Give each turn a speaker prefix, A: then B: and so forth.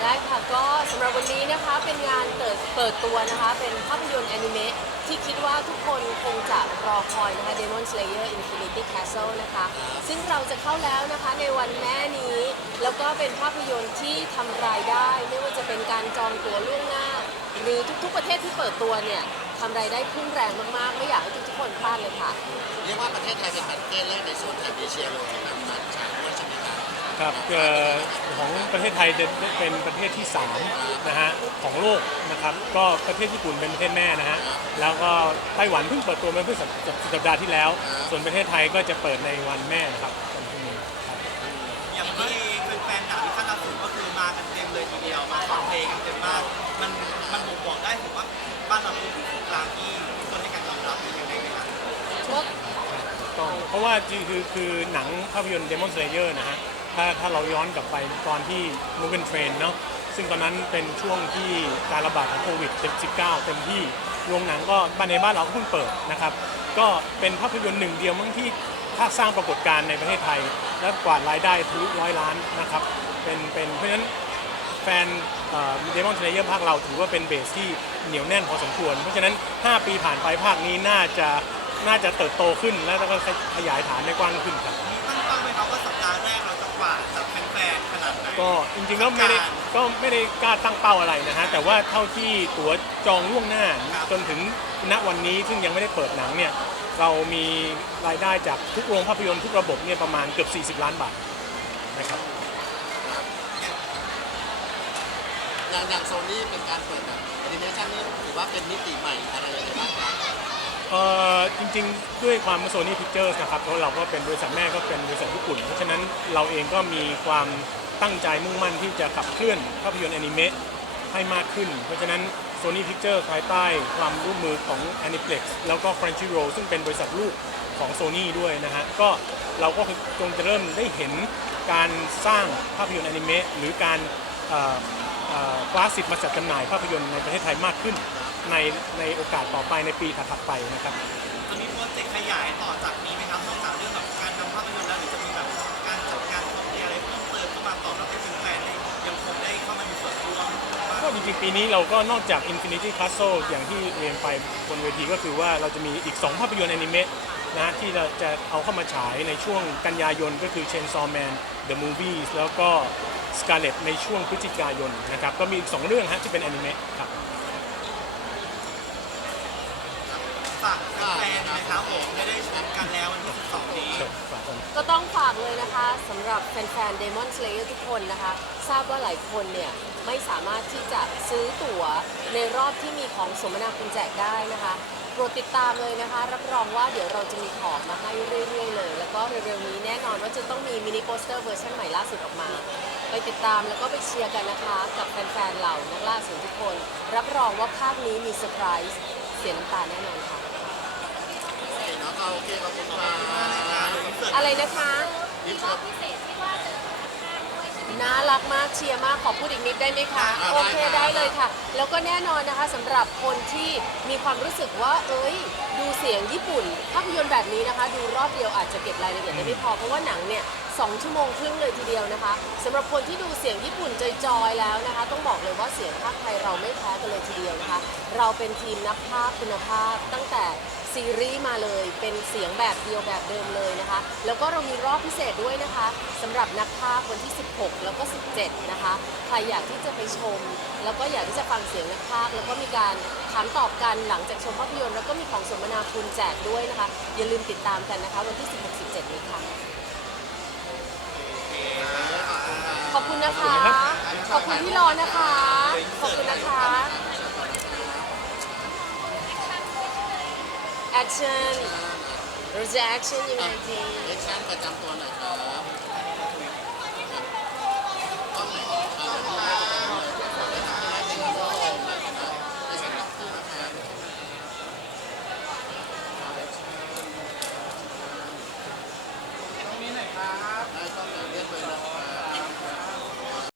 A: ได้ค่ะก็สำหรับวันนี้นะคะเป็นงานเปิดเปิดตัวนะคะ เป็นภาพยนตร์แอนิเมะที่คิดว่าทุกคนคงจะรอคอยนะคะ Demon Slayer Infinity Castle นะคะ ซึ่งเราจะเข้าแล้วนะคะในวันแม่นี้ แล้วก็เป็นภาพยนตร์ที่ทำรายได้ ไม่ว่าจะเป็นการจองตั๋วล่วงหน้า หรือทุกๆประเทศที่เปิดตัวเนี่ยทำรายได้พุ่งแรงมากๆ ไม่อยากให้ทุกๆคนพลาดเลยค่ะ
B: เรียกว่าประเทศไทยเป็นประเทศแรกในโซนแถบเอเชียเลยที่นำมาฉายด้วยใช่ไหมครับ
C: ครับเอ่อของประเทศไทยจะเป็นประเทศที่3นะฮะของโลกนะครับก็ประเทศญี่ปุ่นเป็นประเทศแม่นะฮะแล้วก็ไต้หวันเพิ่งเปิดตัวมาเพิ่งสัปสัปดาห์ที่แล้ว ส่วนประเทศไทยก็จะเปิดในวันแม่ครับวันพรุ่งนี้ครับ
D: อย่างที่แฟนๆหนังที่ขั้นดาวสูงก็คือมากันเต็มเลยทีเดียวมาฟังเพลงกันเต็มมากมันมันบ่งบอกได้ถึงว่าบ้านเราเป็นถึงกลางที่ทุกคนให้การยอมรับเป็นยังไงไหมครับ
C: ต้องเพราะว่าจริงๆคือคือหนังภาพยนตร์ Demon Slayer นะฮะ ถ้าถ้าเราย้อนกลับไปตอนที่ Mugen Train เนาะซึ่งตอนนั้นเป็นช่วงที่การระบาดของโควิด19เต็มที่โรงหนังก็บ้านในบ้านเราก็เพิ่งเปิดนะครับ ก็เป็นภาพยนตร์หนึ่งเดียวมั้งที่ถ้าสร้างปรากฏการณ์ในประเทศไทย และกวาดรายได้ทะลุร้อยล้านนะครับเป็นเป็นเพราะฉะนั้นแฟนเดมอนเ l เยอร์ภาคเราถือว่าเป็นเบสที่เหนียวแน่นพอสมควร เพราะฉะนั้น 5 ปีผ่านไปภาคนี้น่าจะน่าจะเติบโตขึ้นและก็ขยายฐานได้กว้างขึ้นครับ
D: มีตั้งเป้าไหมครับว่าสัปดาห์แรกเราจะ กวาดจากแฟนๆขนาดไหน
C: ก็จริงๆแล้วไม่ได้ก็ไม่ได้กล้าตั้งเป้าอะไรนะฮะแต่ว่าเท่าที่ตั๋วจองล่วงหน้าจนถึงณวันนี้ซึ่งยังไม่ได้เปิดหนังเนี่ยเรามีรายได้จากทุกโรงภาพยนตร์ทุกระบบเนี่ยประมาณเกือบ 40 ล้านบาทนะครับ
B: อย่างอย่างโซนี่เป็นการเปิดแบบแอนิเมชันนี่ถือว่าเป็นมิติใหม่อะไรยังไงบ้างครับ
C: เอ่อจริงๆ ด้วยความโซนี่พิ c เจอร์นะครับเพราะเราก็เป็นบริษัทแม่ก็เป็นบริษัทญี่ปุ่น เพราะฉะนั้นเราเองก็มีความตั้งใจมุ่งมั่นที่จะขับเคลื่อนภาพยนตร์แอนิเมะให้มากขึ้น เพราะฉะนั้น Sony Pictures ภายใต้ความร่วมมือของ Aniplex แล้วก็ Crunchyroll ซึ่งเป็นบริษัทลูกของ Sony ด้วยนะฮะ ก็เราก็คงจะเริ่มได้เห็นการสร้างภาพยนตร์แอนิเมะหรือการคลาสสิกมาจัดจำหน่ายภาพยนตร์ในประเทศไทยมากขึ้น ในในโอกาสต่อไปในปีถัดๆไปนะครับ
D: จะมีโปรเจกต์ขยายต่อจากนี้ไหมครับนอกจากเรื่องแบบการทำภาพยนตร์แล้วหรือจะมีแบบการจัดการท่องเที่ยวอะไรเพิ่มเติมเข้ามาต่อแล้วให้แฟนๆได้ยังคงได้เข้ามามีส่วนร่วม
C: ก็จริงๆปีนี้เราก็นอกจาก Infinity Castle อย่างที่เรียนไปบนเวทีก็คือว่าเราจะมีอีก 2 ภาพยนตร์แอนิเมะนะที่เราจะเอาเข้ามาฉายในช่วงกันยายนก็คือ Chainsaw Man The Movies แล้วก็ Scarlet ในช่วงพฤศจิกายนนะครับก็มีอีก 2 เรื่องฮะที่เป็นแอนิเมะครับ
D: ฝากแฟนๆนะครับผมจะได้ชมกันแล้ววันที่12นี้
A: ก็ต้องฝากเลยนะคะสำหรับแฟนๆ Demon Slayer ทุกคนนะคะ ทราบว่าหลายคนเนี่ยไม่สามารถที่จะซื้อตั๋วในรอบที่มีของสมนาคุณแจกได้นะคะโปรดติดตามเลยนะคะ รับรองว่าเดี๋ยวเราจะมีของมาให้เรื่อยๆเลย แล้วก็เร็วๆนี้แน่นอนว่าจะต้องมีมินิโปสเตอร์เวอร์ชันใหม่ล่าสุดออกมา ไปติดตามแล้วก็ไปเชียร์กันนะคะ กับแฟนๆเหล่านักล่าสุดทุกคน รับรองว่าภาคนี้มีเซอร์ไพรส์เสียน้ำตาแน่นอนค่ะ
B: โอเคเนาะก็โอเคขอบคุณครับ
A: อะไรนะคะ
B: นี่ครับ
A: น่ารักมากเชียร์มากขอพูดอีกนิดได้ไหมคะ
B: อ่า
A: โอเค
B: ได้
A: ได้
B: ค่ะ
A: เลยค่ะ แล้วก็แน่นอนนะคะสำหรับคนที่มีความรู้สึกว่า เอ้ย ดูเสียงญี่ปุ่น ภาพยนตร์แบบนี้นะคะ ดูรอบเดียวอาจจะเก็บรายละเอียดได้ไม่พอเพราะว่าหนังเนี่ยสองชั่วโมงครึ่งเลยทีเดียวนะคะสำหรับคนที่ดูเสียงญี่ปุ่นจอยๆแล้วนะคะ ต้องบอกเลยว่าเสียงภาคไทยเราไม่แพ้กันเลยทีเดียวนะคะ เราเป็นทีมนักพากย์คุณภาพตั้งแต่ซีรีส์มาเลยเป็นเสียงแบบเดียวแบบเดิมเลยนะคะ แล้วก็เรามีรอบพิเศษด้วยนะคะสำหรับนักพากย์วันที่ 16 แล้วก็ 17 นะคะ ใครอยากที่จะไปชม แล้วก็อยากที่จะฟังเสียงนักพากย์แล้วก็มีการถามตอบกันหลังจากชมภาพยนตร์แล้วก็มีของสมนาคุณแจกด้วยนะคะ อย่าลืมติดตามกันนะคะ วันที่ 16 17 นี้ค่ะ ขอบคุณนะคะ ขอบคุณที่รอนะคะ ขอบคุณนะคะแอคชั่นเราจะแอคชั่นยังไงดี
B: เอ็กชั่นประจำตัวหน่อยครับ